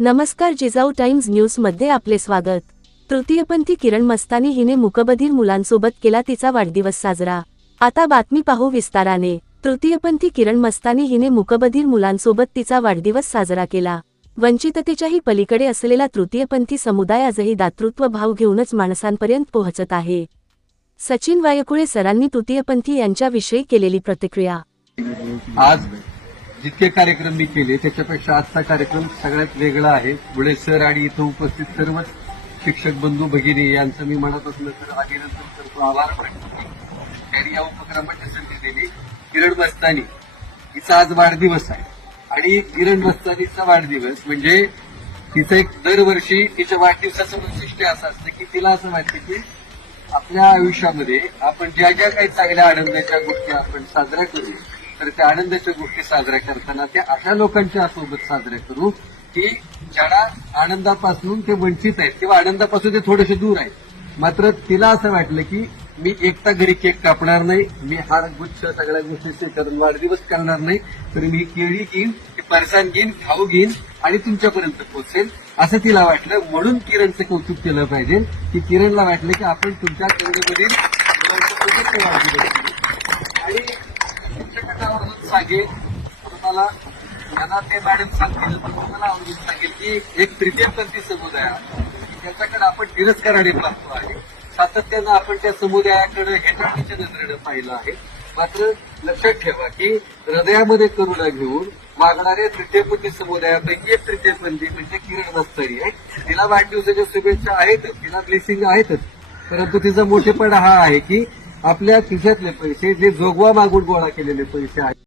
नमस्कार, Jijau times news मध्ये आपले स्वागत। तृतीयपंथी किरण मस्तानी हिने मूकबधीर मुलांसोबत केला तिचा वाढदिवस साजरा। आता बातमी पाहू विस्ताराने। तृतीयपंथी किरण मस्तानी हिने मूकबधीर मुलांसोबत तिचा वाढदिवस साजरा केला। वंचिततेच्याही पलीकडे असलेला तृतीयपंथी समुदाय आजही दातृत्व भाव घेऊनच माणसांपर्यंत पोहोचत आहे। सचिन वायकुळे सरांनी तृतीयपंथी यांच्याविषयी केलेली प्रतिक्रिया। आज जितके कार्यक्रम मी केले त्याच्यापेक्षा आजचा कार्यक्रम सगळ्यात वेगळा आहे। बुळे सर आणि इथं उपस्थित सर्वच शिक्षक बंधू भगिनी यांचं मी मनापासून अभिनंदन करतो, आभार मानतो। त्यांनी या उपक्रमाची संधी दिली। किरण मस्तानी हिचा आज वाढदिवस आहे आणि किरण मस्तानीचा वाढदिवस म्हणजे तिचं एक दरवर्षी तिच्या वाढदिवसाचं वैशिष्ट्य असं असतं की तिला असं वाटतं की आपल्या आयुष्यामध्ये आपण ज्या ज्या काही चांगल्या आनंदाच्या गोष्टी आपण साजऱ्या करू, तर त्या आनंदाच्या गोष्टी साजऱ्या करताना त्या अशा लोकांच्या सोबत साजऱ्या करू की ज्यांना आनंदापासून ते वंचित आहेत किंवा आनंदापासून ते थोडेसे दूर आहेत। मात्र तिला असं वाटलं की मी एकटा घरी केक कापणार नाही, मी हा गुच्छ सगळ्या गोष्टी करून वाढदिवस करणार नाही, तर मी केळी घेईन, फरसाण घेईन, खाऊ घेईन आणि तुमच्यापर्यंत पोहोचेल असं तिला वाटलं। म्हणून किरणचं कौतुक केलं पाहिजे की किरणला वाटलं की आपण तुमच्या केंद्रामधील वाढदिवस आणि शिक्षकांना आवडून सांगेल तुम्हाला, यांना ते मॅडम सांगतील पण तुम्हाला आवडून सांगेल की एक तृतीयपंथी समुदाय त्याच्याकडे आपण तिरस्काराने पाहतो आहे। सातत्यानं आपण त्या समुदायाकडे हेटाळणीच्या नजरेनं पाहिलं आहे। मात्र लक्षात ठेवा की हृदयामध्ये करुणा घेऊन मागणाऱ्या तृतीयपंथी समुदायापैकी एक तृतीयपंथी म्हणजे किरण मस्तानी आहे। तिला वाढदिवसाच्या शुभेच्छा आहेतच, तिला ब्लेसिंग आहेतच, परंतु तिचा मोठेपणा हा आहे की आपल्या खिशातले पैसे जे जोगवा मागून गोळा केलेले पैसे आहेत